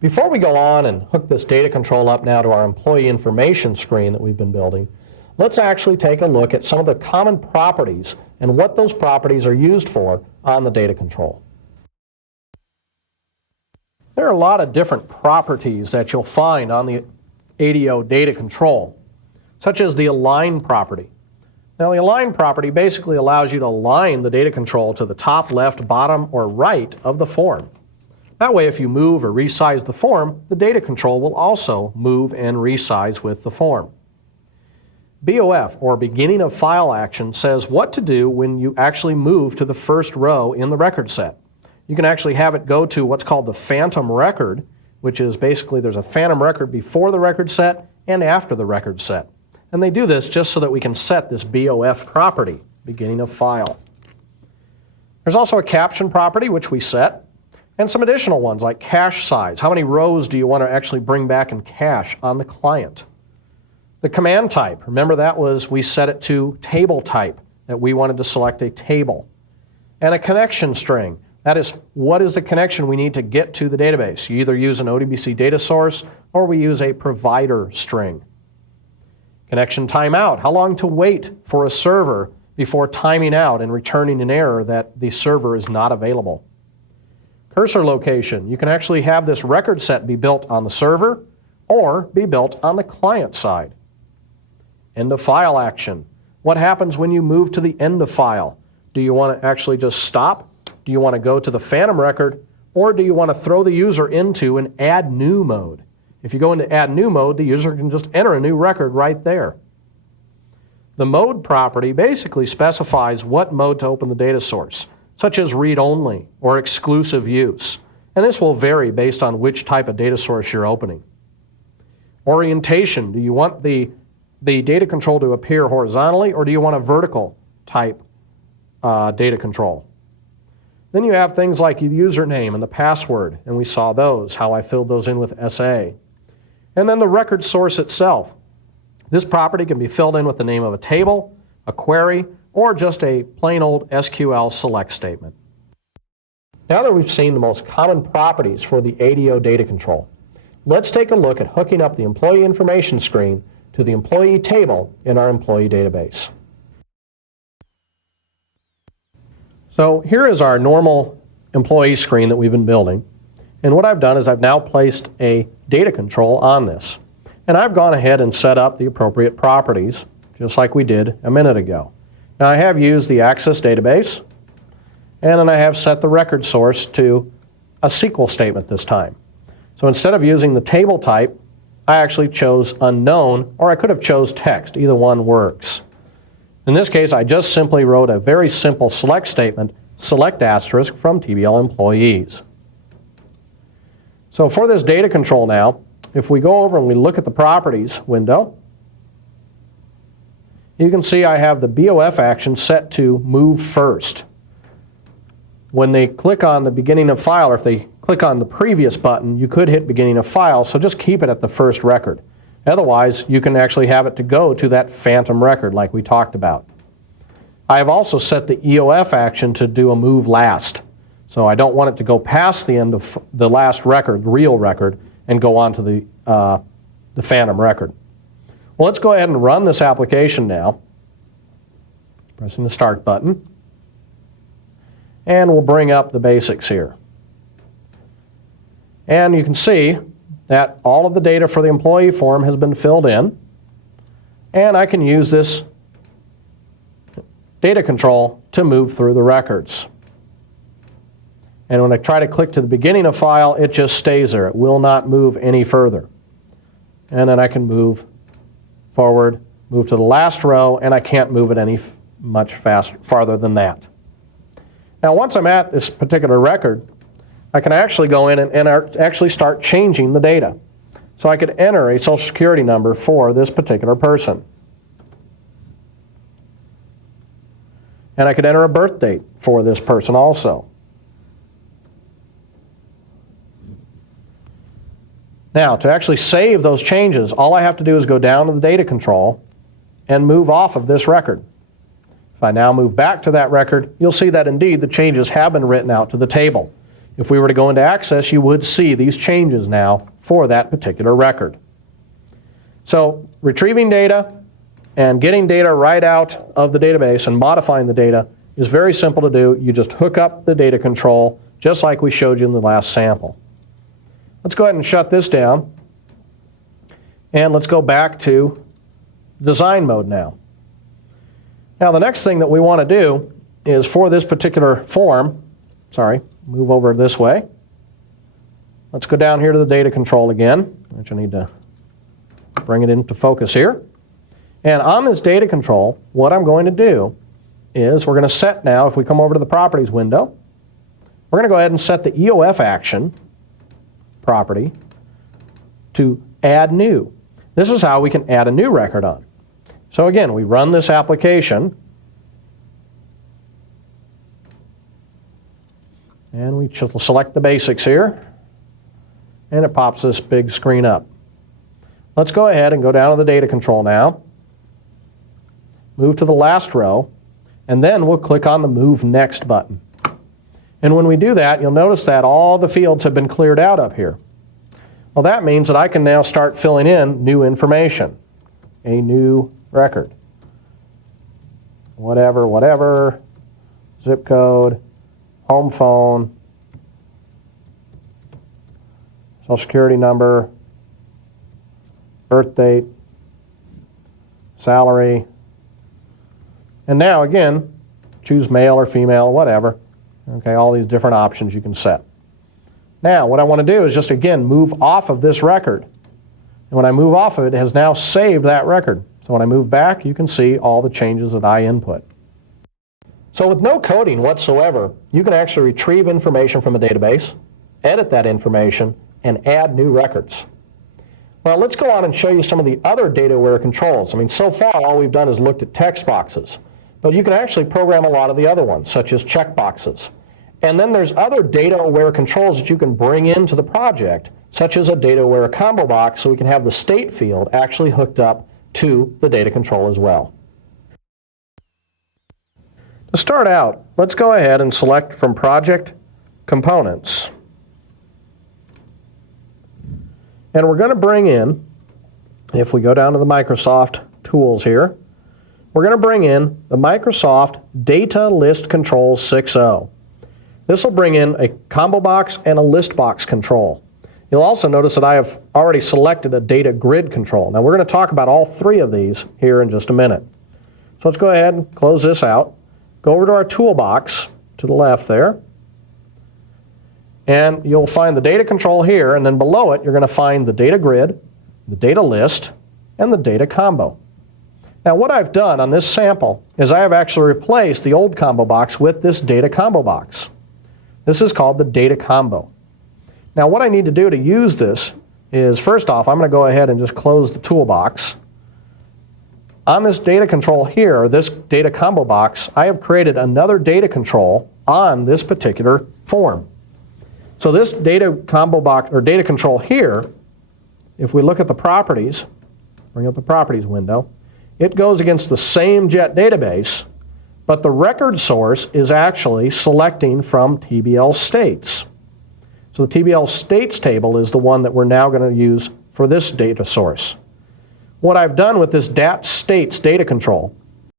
Before we go on and hook this data control up now to our employee information screen that we've been building, let's actually take a look at some of the common properties and what those properties are used for on the data control. There are a lot of different properties that you'll find on the ADO data control, such as the align property. Now, the align property basically allows you to align the data control to the top, left, bottom, or right of the form. That way, if you move or resize the form, the data control will also move and resize with the form. BOF, or beginning of file action, says what to do when you actually move to the first row in the record set. You can actually have it go to what's called the phantom record, which is basically there's a phantom record before the record set and after the record set. And they do this just so that we can set this BOF property, beginning of file. There's also a caption property, which we set, and some additional ones like cache size. How many rows do you want to actually bring back in cache on the client? The command type, remember that was, we set it to table type, that we wanted to select a table. And a connection string, that is, what is the connection we need to get to the database? You either use an ODBC data source or we use a provider string. Connection timeout, how long to wait for a server before timing out and returning an error that the server is not available. Cursor location, you can actually have this record set be built on the server or be built on the client side. End of file action, what happens when you move to the end of file? Do you want to actually just stop? Do you want to go to the phantom record, or do you want to throw the user into an add new mode? If you go into add new mode, the user can just enter a new record right there. The mode property basically specifies what mode to open the data source, such as read-only or exclusive use. And this will vary based on which type of data source you're opening. Orientation, do you want the data control to appear horizontally, or do you want a vertical type data control? Then you have things like the username and the password, and we saw those, how I filled those in with SA. And then the record source itself. This property can be filled in with the name of a table, a query, or just a plain old SQL select statement. Now that we've seen the most common properties for the ADO data control, let's take a look at hooking up the employee information screen to the employee table in our employee database. So here is our normal employee screen that we've been building. And what I've done is I've now placed a data control on this. And I've gone ahead and set up the appropriate properties, just like we did a minute ago. Now I have used the Access database, and then I have set the record source to a SQL statement this time. So instead of using the table type, I actually chose unknown, or I could have chose text. Either one works. In this case, I just simply wrote a very simple select statement, select asterisk from TBL employees. So for this data control now, if we go over and we look at the properties window, you can see I have the BOF action set to move first. When they click on the beginning of file, or if they click on the previous button, you could hit beginning of file, so just keep it at the first record. Otherwise, you can actually have it to go to that phantom record like we talked about. I have also set the EOF action to do a move last. So I don't want it to go past the end of the last record, the real record, and go on to the phantom record. Well, let's go ahead and run this application now, pressing the Start button. And we'll bring up the basics here. And you can see that all of the data for the employee form has been filled in. And I can use this data control to move through the records. And when I try to click to the beginning of file, it just stays there. It will not move any further. And then I can move forward, move to the last row, and I can't move it any much farther than that. Now once I'm at this particular record, I can actually go in and actually start changing the data. So I could enter a Social Security number for this particular person. And I could enter a birth date for this person also. Now, to actually save those changes, all I have to do is go down to the data control and move off of this record. If I now move back to that record, you'll see that indeed the changes have been written out to the table. If we were to go into Access, you would see these changes now for that particular record. So retrieving data and getting data right out of the database and modifying the data is very simple to do. You just hook up the data control just like we showed you in the last sample. Let's go ahead and shut this down. And let's go back to design mode now. Now the next thing that we want to do is for this particular form, move over this way. Let's go down here to the data control again, which I need to bring it into focus here. And on this data control, what I'm going to do is we're going to set now, if we come over to the properties window, we're going to go ahead and set the EOF action property to add new. This is how we can add a new record on. So again, we run this application, and we select the basics here, and it pops this big screen up. Let's go ahead and go down to the data control now, move to the last row, and then we'll click on the Move Next button. And when we do that, you'll notice that all the fields have been cleared out up here. Well, that means that I can now start filling in new information, a new record. Whatever, zip code, home phone, social security number, birth date, salary. And now again, choose male or female, whatever. Okay, all these different options you can set. Now, what I want to do is just, again, move off of this record. And when I move off of it, it has now saved that record. So when I move back, you can see all the changes that I input. So with no coding whatsoever, you can actually retrieve information from a database, edit that information, and add new records. Well, let's go on and show you some of the other data-aware controls. I mean, so far, all we've done is looked at text boxes. But you can actually program a lot of the other ones, such as checkboxes. And then there's other data-aware controls that you can bring into the project, such as a data-aware combo box, so we can have the state field actually hooked up to the data control as well. To start out, let's go ahead and select from Project Components. And we're going to bring in, if we go down to the Microsoft tools here, we're going to bring in the Microsoft Data List Control 6.0. This will bring in a combo box and a list box control. You'll also notice that I have already selected a data grid control. Now we're going to talk about all three of these here in just a minute. So let's go ahead and close this out. Go over to our toolbox to the left there. And you'll find the data control here, and then below it you're going to find the data grid, the data list, and the data combo. Now what I've done on this sample is I have actually replaced the old combo box with this data combo box. This is called the data combo. Now what I need to do to use this is, first off, I'm going to go ahead and just close the toolbox. On this data control here, this data combo box, I have created another data control on this particular form. So this data combo box, or data control here, if we look at the properties, bring up the properties window, it goes against the same JET database, but the record source is actually selecting from TBL states. So the TBL states table is the one that we're now going to use for this data source. What I've done with this DAT states data control